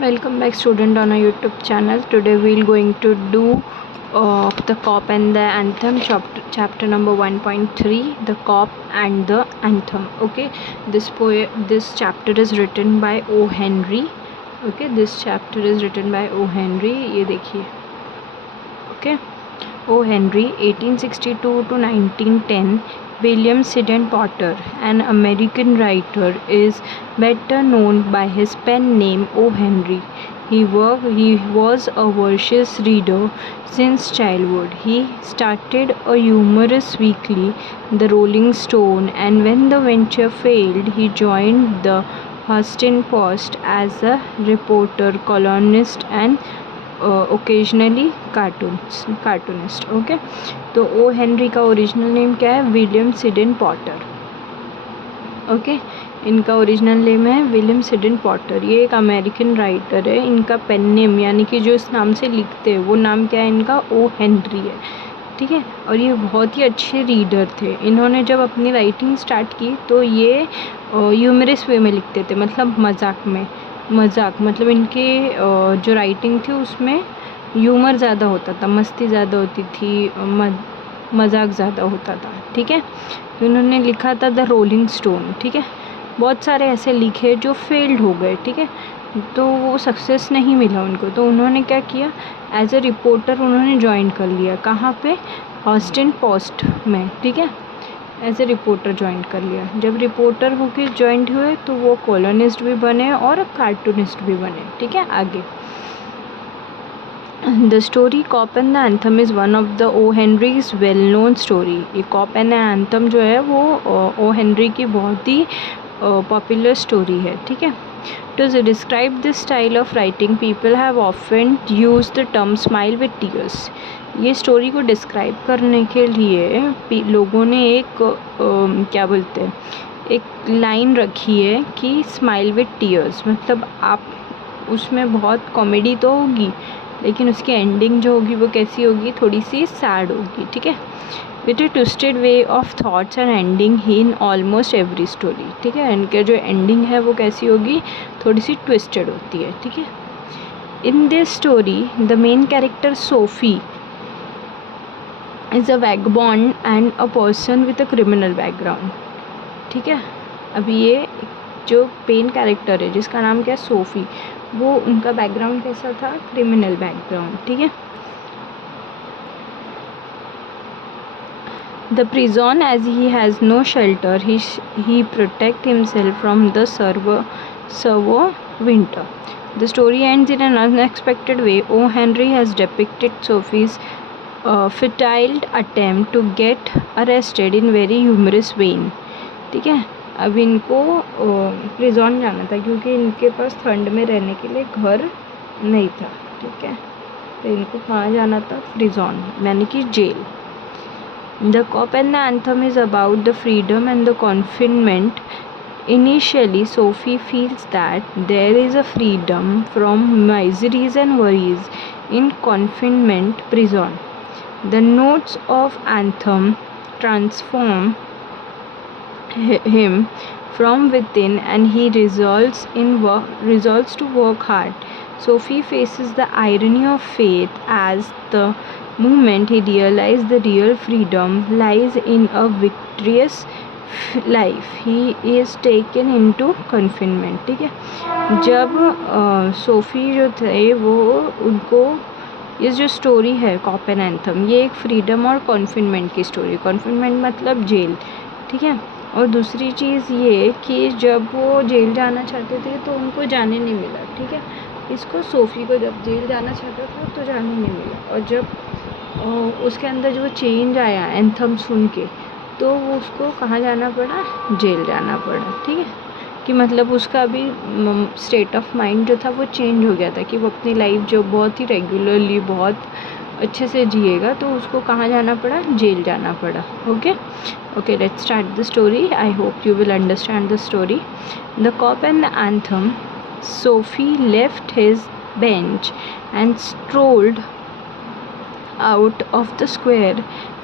Welcome back student on our YouTube channel. Today we'll going to do the cop and the anthem chapter number 1.3, the cop and the anthem. Okay, this chapter is written by O. Henry. Okay, this chapter is written by O. Henry. ये देखिए. Okay, O. Henry 1862 to 1910. William Sidney Potter, an American writer, is better known by his pen name O. Henry. He was a voracious reader since childhood. He started a humorous weekly, The Rolling Stone, and when the venture failed, he joined the Huffington Post as a reporter, columnist, and occasionally cartoonist. Okay, तो O Henry का original name क्या है? William Sydney Potter. Okay, इनका original name है William Sydney Potter. ये एक American writer है. इनका पेन नेम यानी कि जो इस नाम से लिखते हैं वो नाम क्या है इनका? ओ हेनरी है. ठीक है, और ये बहुत ही अच्छे रीडर थे. इन्होंने जब अपनी राइटिंग स्टार्ट की तो ये ह्यूमरस वे में लिखते थे, मतलब मजाक मतलब इनके जो राइटिंग थी उसमें ह्यूमर ज़्यादा होता था, मस्ती ज़्यादा होती थी, मजाक ज़्यादा होता था. ठीक है, तो इन्होंने लिखा था द रोलिंग स्टोन. ठीक है, बहुत सारे ऐसे लिखे जो फेल्ड हो गए. ठीक है, तो वो सक्सेस नहीं मिला उनको. तो उन्होंने क्या किया, एज अ रिपोर्टर उन्होंने ज्वाइन कर लिया. कहाँ पे? हॉस्टन पोस्ट में. ठीक है, एज ए रिपोर्टर ज्वाइन कर लिया. जब रिपोर्टर होकर ज्वाइन हुए तो वो कॉलोनिस्ट भी बने और कार्टूनिस्ट भी बने. ठीक है, आगे the story cop and the anthem is one of the O Henry's well known story. ये कॉप एंड एंथम जो है वो ओ हेनरी की बहुत ही पॉपुलर स्टोरी है. ठीक है, to describe this style of writing people have often use the term smile with tears. ये स्टोरी को डिस्क्राइब करने के लिए लोगों ने एक क्या बोलते हैं, एक लाइन रखी है कि स्माइल विद टीयर्स. मतलब आप उसमें बहुत कॉमेडी तो होगी लेकिन उसकी एंडिंग जो होगी वो कैसी होगी? थोड़ी सी सैड होगी. ठीक है, with A twisted way of thoughts and ending in almost every story. ठीक है, इनके जो एंडिंग है वो कैसी होगी? थोड़ी सी ट्विस्टेड होती है. ठीक है, in this story the main character Sophie is a vagabond and a person with a criminal background. ठीक है, अभी ये जो मेन कैरेक्टर है जिसका नाम क्या है? सोफ़ी, वो उनका बैकग्राउंड कैसा था? Criminal background. ठीक है, the prison as he has no shelter he protect himself from the severe winter. The story ends in an unexpected way. O. Henry has depicted Sophie's futile attempt to get arrested in very humorous vein. ठीक है, अब इनको prison जाना था क्योंकि इनके पास ठंड में रहने के लिए घर नहीं था. ठीक है, तो इनको कहाँ जाना था? प्रिजन यानी कि jail. The cop and the anthem is about the freedom and the confinement. Initially, Sophie feels that there is a freedom from miseries and worries in confinement prison. The notes of anthem transform him from within, and he resolves to work hard. Sophie faces the irony of fate as the moment he realizes the real freedom lies in a victorious life he is taken into confinement. ठीक है, जब SoFi जो थे वो उनको ये जो story है कॉप एंड एंथम, ये एक फ्रीडम और कॉन्फिनमेंट की स्टोरी. कॉन्फिनमेंट मतलब जेल. ठीक है, और दूसरी चीज़ ये कि जब वो जेल जाना चाहते थे तो उनको जाने नहीं मिला. ठीक है, इसको सोफ़ी को जब जेल जाना चाहता था तो जाने नहीं मिला. और जब उसके अंदर जो चेंज आया एंथम सुन के तो वो उसको कहाँ जाना पड़ा? जेल जाना पड़ा. ठीक है, कि मतलब उसका भी स्टेट ऑफ माइंड जो था वो चेंज हो गया था कि वो अपनी लाइफ जो बहुत ही रेगुलरली बहुत अच्छे से जिएगा, तो उसको कहाँ जाना पड़ा? जेल जाना पड़ा. Okay, let's start the story. I hope you will understand the story. The cop and the anthem. Sophie left his bench and strolled out of the square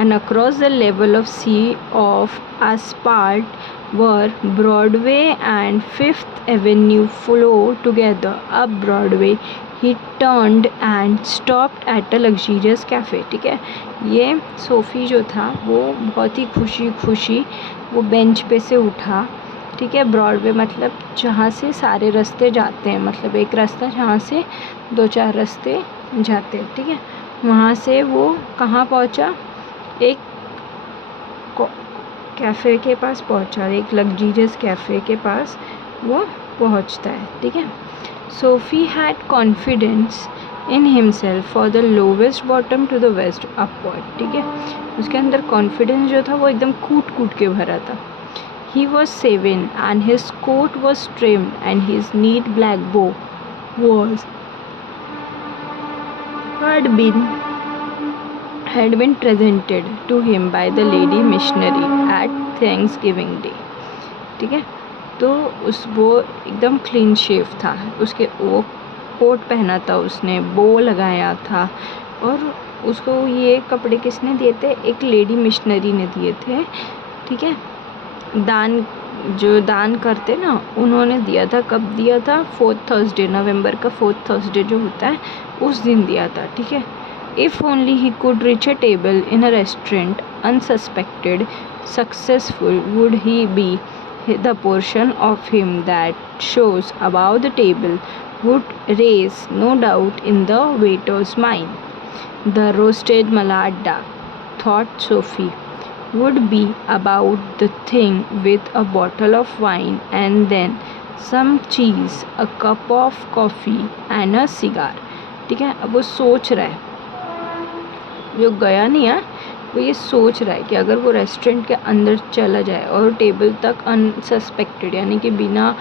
and across the level of sea of asphalt where Broadway and Fifth Avenue flow together. Up Broadway, he turned and stopped at a luxurious cafe. ठीक है, ये SoFi जो था वो बहुत ही खुशी वो bench पे से उठा. ठीक है, ब्रॉडवे मतलब जहाँ से सारे रास्ते जाते हैं, मतलब एक रास्ता जहाँ से 2-4 रास्ते जाते हैं. ठीक है, वहाँ से वो कहाँ पहुँचा, एक कैफ़े के पास पहुँचा, एक लग्जरियस कैफ़े के पास वो पहुँचता है. ठीक है, Soapy had confidence in himself for the lowest bottom to the west upward. ठीक है, उसके अंदर कॉन्फिडेंस जो था वो एकदम कूट के भरा था. He was 7 and his coat was trimmed and his neat black bow had been presented to him by the lady missionary at Thanksgiving Day. ठीक है, तो वो एकदम क्लीन शेव था, उसके वो कोट पहना था, उसने बो लगाया था, और उसको ये कपड़े किसने दिए थे, एक लेडी मिशनरी ने दिए थे. ठीक है, दान करते ना, उन्होंने दिया था. कब दिया था, 4th Thursday, नवंबर का 4th Thursday जो होता है उस दिन दिया था. ठीक है, if only he could reach a table in a restaurant unsuspected successful would he be the portion of him that shows about the table would raise no doubt in the waiter's mind. The roasted mallard duck, thought Sophie, would be about the thing with a bottle of wine and then some cheese, a cup of coffee and a cigar. ठीक है, अब वो सोच रहा है, जो गया नहीं है, वो ये सोच रहा है कि अगर वो रेस्टोरेंट के अंदर चला जाए और टेबल तक अनसस्पेक्टेड, यानी कि बिना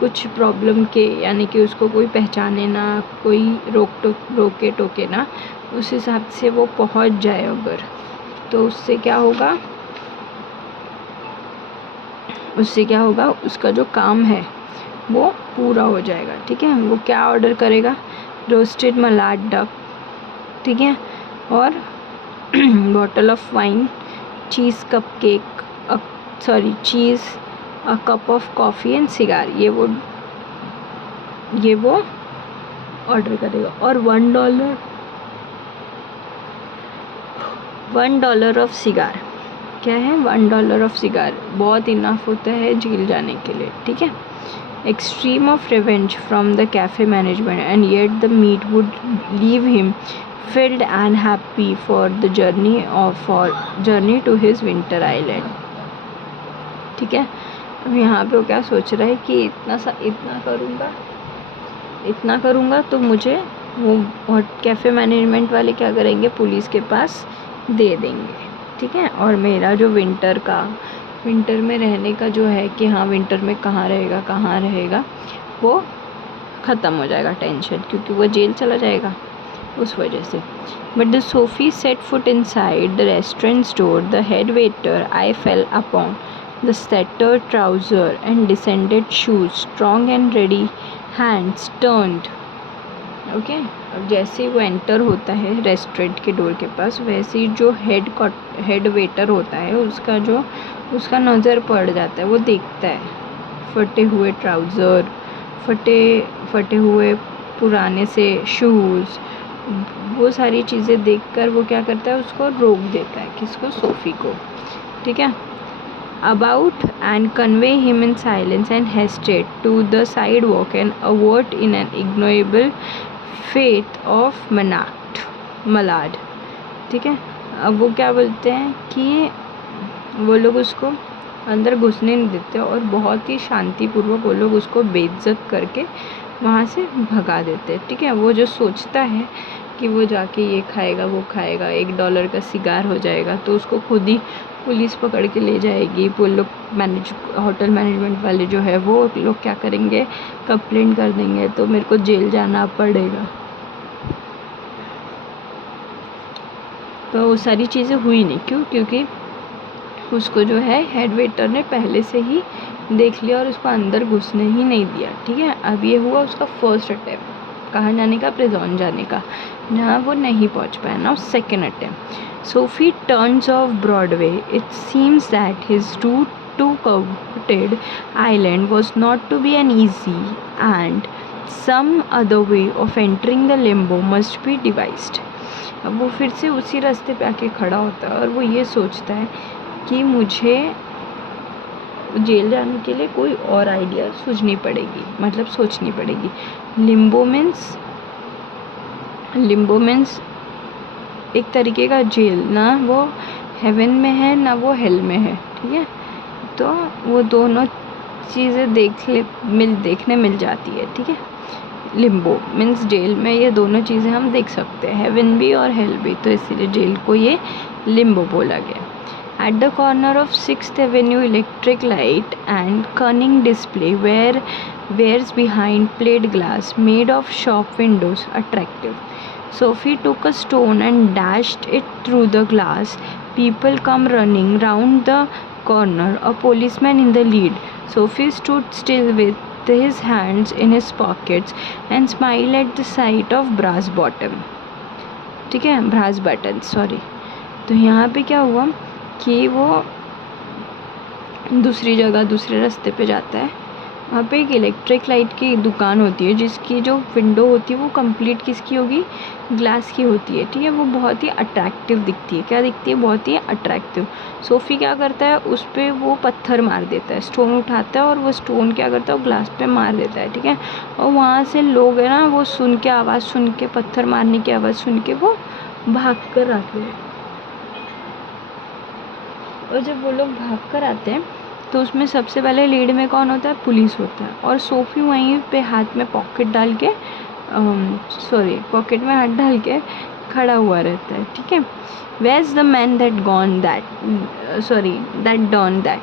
कुछ प्रॉब्लम के, यानी कि उसको कोई पहचाने ना, कोई रोके टोके ना, उस हिसाब से वो पहुंच जाए अगर, तो उससे क्या होगा, उसका जो काम है वो पूरा हो जाएगा. ठीक है, वो क्या ऑर्डर करेगा, रोस्टेड मलाड डक. ठीक है, और bottle of wine, cheese a cup of coffee and cigar, ये वो ऑर्डर करेगा. और $1 ऑफ सिगार, क्या है, $1 ऑफ सिगार बहुत इनफ होता है जेल जाने के लिए. ठीक है, extreme of revenge from the cafe management and yet the meat would leave him filled and happy for the journey to his winter island. ठीक है, अब यहाँ पे वो क्या सोच रहा है कि इतना करूँगा तो मुझे वो कैफ़े मैनेजमेंट वाले क्या करेंगे, पुलिस के पास दे देंगे. ठीक है, और मेरा जो विंटर में रहने का जो है कि हाँ विंटर में कहाँ रहेगा वो ख़त्म हो जाएगा टेंशन, क्योंकि वो जेल चला जाएगा उस वजह से. But the SoFi set foot inside the restaurant door, the head waiter I fail upon the sweater trouser and descended shoes, strong and ready hands turned. Okay, अब जैसे वो एंटर होता है रेस्टोरेंट के डोर के पास, वैसे ही जो हेड वेटर होता है उसका नज़र पड़ जाता है, वो देखता है फटे हुए ट्राउज़र, फटे हुए पुराने से शूज़, वो सारी चीज़ें देखकर वो क्या करता है, उसको रोक देता है, किसको, सोफ़ी को. ठीक है, about and convey him in silence and hastened to the sidewalk and avert in an ignoble fate of Mallard. ठीक है, अब वो क्या बोलते हैं कि वो लोग उसको अंदर घुसने नहीं देते और बहुत ही शांतिपूर्वक वो लोग उसको बेइज्जत करके वहाँ से भगा देते. ठीक है, वो जो सोचता है कि वो जाके ये खाएगा वो खाएगा, $1 का सिगार हो जाएगा, तो उसको खुद ही पुलिस पकड़ के ले जाएगी. वो लोग होटल मैनेजमेंट वाले जो है वो लोग क्या करेंगे, कंप्लेंट कर देंगे, तो मेरे को जेल जाना पड़ेगा. तो वो सारी चीज़ें हुई नहीं. क्यों, क्योंकि उसको जो है हेड वेटर ने पहले से ही देख लिया और उसको अंदर घुसने ही नहीं दिया. ठीक है, अब ये हुआ उसका फर्स्ट अटैम्प्ट कहाँ जाने का, प्रिजन जाने का, जहाँ वो नहीं पहुँच पाया. Now second attempt. Sophie turns off Broadway. It seems that his route coveted island was not to be an easy, and some other way of entering the limbo must be devised. अब वो फिर से उसी रास्ते पे आके खड़ा होता है और वो ये सोचता है कि मुझे जेल जाने के लिए कोई और आइडिया सोचनी पड़ेगी. लिम्बो मीन्स एक तरीके का जेल, ना वो हेवन में है ना वो हेल में है. ठीक है, तो वो दोनों चीज़ें देखने मिल जाती है. ठीक है, लिम्बो मीन्स जेल में ये दोनों चीज़ें हम देख सकते हैं, हेवन भी और हेल भी, तो इसीलिए जेल को ये लिम्बो बोला गया. At the corner of 6th Avenue, electric light and cunning display where's behind plate glass made of shop windows attractive. Sophie took a stone and dashed it through the glass. People come running round the corner, a policeman in the lead. Sophie stood still with his hands in his pockets and smiled at the sight of brass buttons. तो यहाँ पे क्या हुआ कि वो दूसरे रास्ते पे जाता है. वहाँ पे एक इलेक्ट्रिक लाइट की दुकान होती है जिसकी जो विंडो होती है वो कंप्लीट किसकी होगी, ग्लास की होती है. ठीक है, वो बहुत ही अट्रैक्टिव दिखती है. क्या दिखती है? बहुत ही अट्रैक्टिव. सोफ़ी क्या करता है, उस पर वो पत्थर मार देता है, स्टोन उठाता है और वो स्टोन क्या करता है, वो ग्लास पे मार देता है. ठीक है, और वहाँ से लोग है ना, वो आवाज़ सुन के पत्थर मारने की आवाज़ सुन के वो भाग कर आते हैं. और जब वो लोग भाग कर आते हैं तो उसमें सबसे पहले लीड में कौन होता है? पुलिस होता है. और सोफ़ी वहीं पे पॉकेट में हाथ डाल के खड़ा हुआ रहता है. ठीक है, where's the man that done that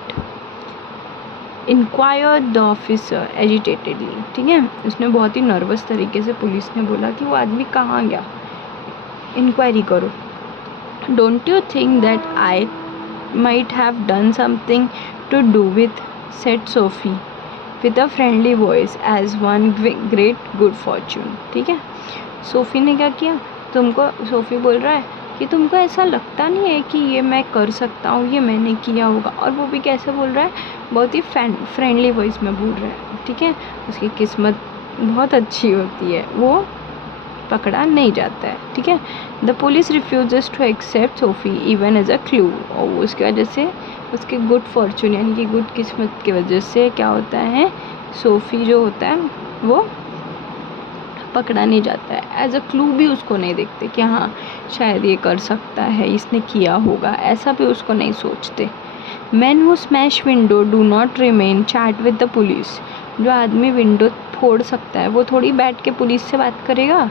inquired the officer agitatedly. ठीक है, उसने बहुत ही नर्वस तरीके से पुलिस ने बोला कि वो आदमी कहाँ गया, इंक्वायरी करो. Don't you think that I might have done something to do with, said Sophie with a friendly voice, as one great good fortune. ठीक है, सोफ़ी ने क्या किया, सोफ़ी बोल रहा है कि तुमको ऐसा लगता नहीं है कि ये मैं कर सकता हूँ, ये मैंने किया होगा. और वो भी कैसे बोल रहा है, बहुत ही फ्रेंडली वॉइस में बोल रहा है. ठीक है, उसकी किस्मत बहुत अच्छी होती है, वो पकड़ा नहीं जाता है. ठीक है, the police refuses to accept Soapy even as a clue. और उसकी वजह से, उसके गुड फॉर्चून यानी कि गुड किस्मत की वजह से क्या होता है, सोफ़ी जो होता है वो पकड़ा नहीं जाता है. एज अ क्लू भी उसको नहीं देखते कि हाँ शायद ये कर सकता है, इसने किया होगा, ऐसा भी उसको नहीं सोचते. Men who smash window do not remain chat with the police. जो आदमी विंडो फोड़ सकता है वो थोड़ी बैठ के पुलिस से बात करेगा.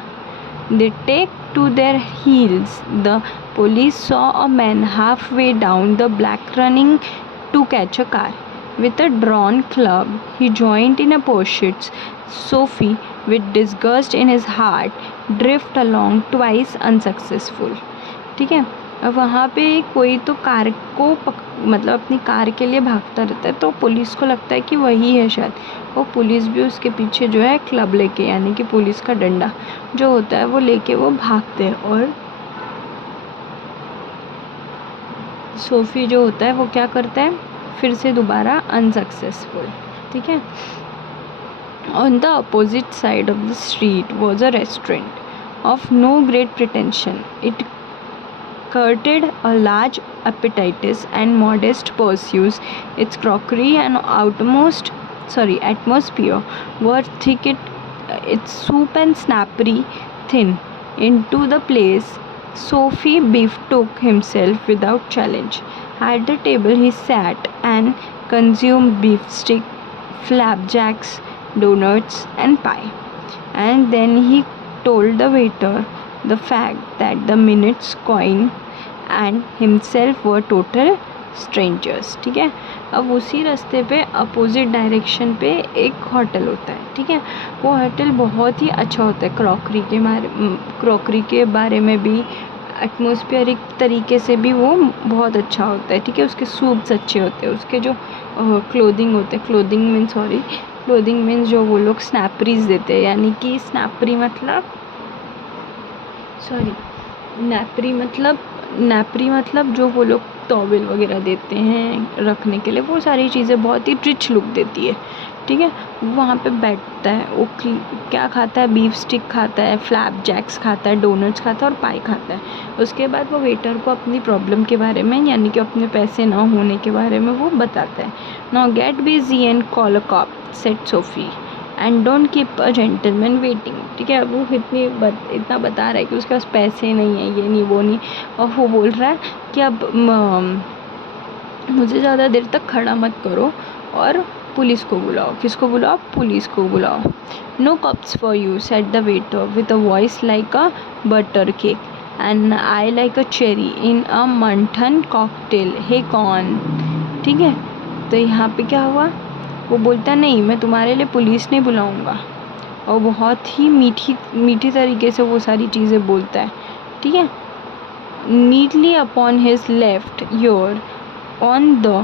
They take to their heels. The police saw a man halfway down the block running to catch a car. With a drawn club, he joined in a pursuit. Sophie, with disgust in his heart, drift along twice unsuccessful. ठीक है, अब वहाँ पे कोई तो car को अपनी car के लिए भागता रहता है, तो पुलिस को लगता है कि वही है शायद. और पुलिस भी उसके पीछे जो है क्लब लेके, यानी कि पुलिस का डंडा जो होता है वो लेके वो भागते हैं. और सोफ़ी जो होता है वो क्या करता है, फिर से दोबारा अनसक्सेसफुल. ठीक है, on the opposite side of the street was a restaurant of no great pretension. It courted a large appetites and modest pursues. Its crockery and atmosphere were thick, its soup and snappy thin. Into the place Sophie betook himself without challenge. At the table he sat and consumed beefsteak, flapjacks, donuts and pie. And then he told the waiter the fact that the minute's coin and himself were total strangers. ठीक है, अब उसी रास्ते पे opposite direction पे एक hotel होता है. ठीक है, वो होटल बहुत ही अच्छा होता है, क्रॉकरी के बारे में भी, एटमॉस्फेरिक तरीके से भी वो बहुत अच्छा होता है. ठीक है, उसके सूप्स अच्छे होते हैं, उसके जो क्लोथिंग होते हैं, क्लोथिंग मीन्स जो वो लोग स्नैपरीज देते हैं, यानी कि नैपरी मतलब जो वो लोग टॉवेल वगैरह देते हैं रखने के लिए, वो सारी चीज़ें बहुत ही रिच लुक देती है, ठीक है। वहाँ पे बैठता है, वो क्या खाता है, बीफ स्टिक खाता है, फ्लैप जैक्स खाता है, डोनट्स खाता है और पाई खाता है। उसके बाद वो वेटर को अपनी प्रॉब्लम के बारे में, यानी कि अपने पैसे ना होने के बारे में वो बताता है। Now get busy and call a cop, said Sophie, and don't keep a gentleman waiting, ठीक है। अब वो इतना बता रहा है कि उसके पास पैसे नहीं है, ये नहीं वो नहीं, और वो बोल रहा है कि अब मुझे ज़्यादा देर तक खड़ा मत करो और पुलिस को बुलाओ। किसको बुलाओ? पुलिस को बुलाओ। No cops for you, said the waiter with a voice like a butter cake, and I like a cherry in a Manhattan cocktail, हे कौन, ठीक है। तो यहाँ पे क्या हुआ, वो बोलता नहीं मैं तुम्हारे लिए पुलिस नहीं बुलाऊंगा, और बहुत ही मीठी तरीके से वो सारी चीज़ें बोलता है, ठीक है। Neatly upon his left your on the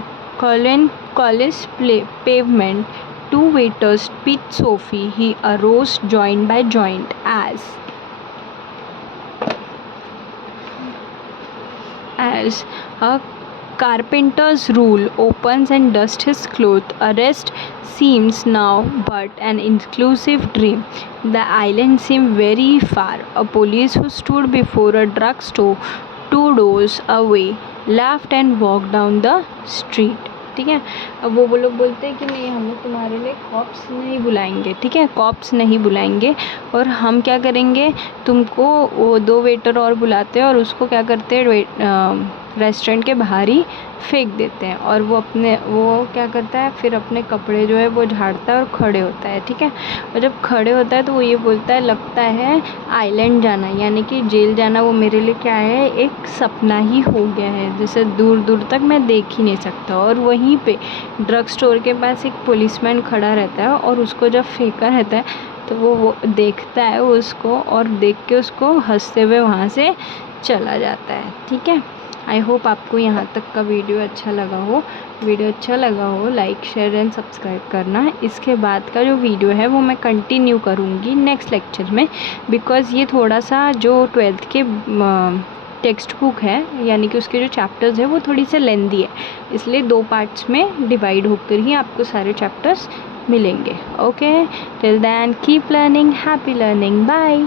college pavement, two waiters picked Sophie. He arose joint by joint as a carpenter's rule opens and dusts his clothes. Arrest seems now but an exclusive dream. The island seemed very far. A police who stood before a drugstore 2 doors away laughed and walked down the street, ठीक है। अब वो लोग बोलते हैं कि नहीं हम लोग तुम्हारे लिए कॉप्स नहीं बुलाएंगे, ठीक है, कॉप्स नहीं बुलाएंगे, और हम क्या करेंगे, तुमको वो 2 वेटर और बुलाते हैं और उसको क्या करते हैं, रेस्टोरेंट के बाहर ही फेंक देते हैं, और वो क्या करता है, फिर अपने कपड़े जो है वो झाड़ता है और खड़े होता है, ठीक है। और जब खड़े होता है तो वो ये बोलता है लगता है आइलैंड जाना, यानी कि जेल जाना, वो मेरे लिए क्या है, एक सपना ही हो गया है, जैसे दूर दूर तक मैं देख ही नहीं सकता। और वहीं पे ड्रग स्टोर के पास एक पुलिसमैन खड़ा रहता है, और उसको जब फेंका रहता है तो वो देखता है उसको, और देख के उसको हंसते हुए वहाँ से चला जाता है, ठीक है। आई होप आपको यहाँ तक का वीडियो अच्छा लगा हो। लाइक शेयर एंड सब्सक्राइब करना। इसके बाद का जो वीडियो है वो मैं कंटिन्यू करूँगी नेक्स्ट लेक्चर में, बिकॉज़ ये थोड़ा सा जो 12th के टेक्स्ट बुक है, यानी कि उसके जो चैप्टर्स है वो थोड़ी सी लेंदी है, इसलिए 2 पार्ट्स में डिवाइड होकर ही आपको सारे चैप्टर्स मिलेंगे। Okay, till then keep learning, happy learning, bye.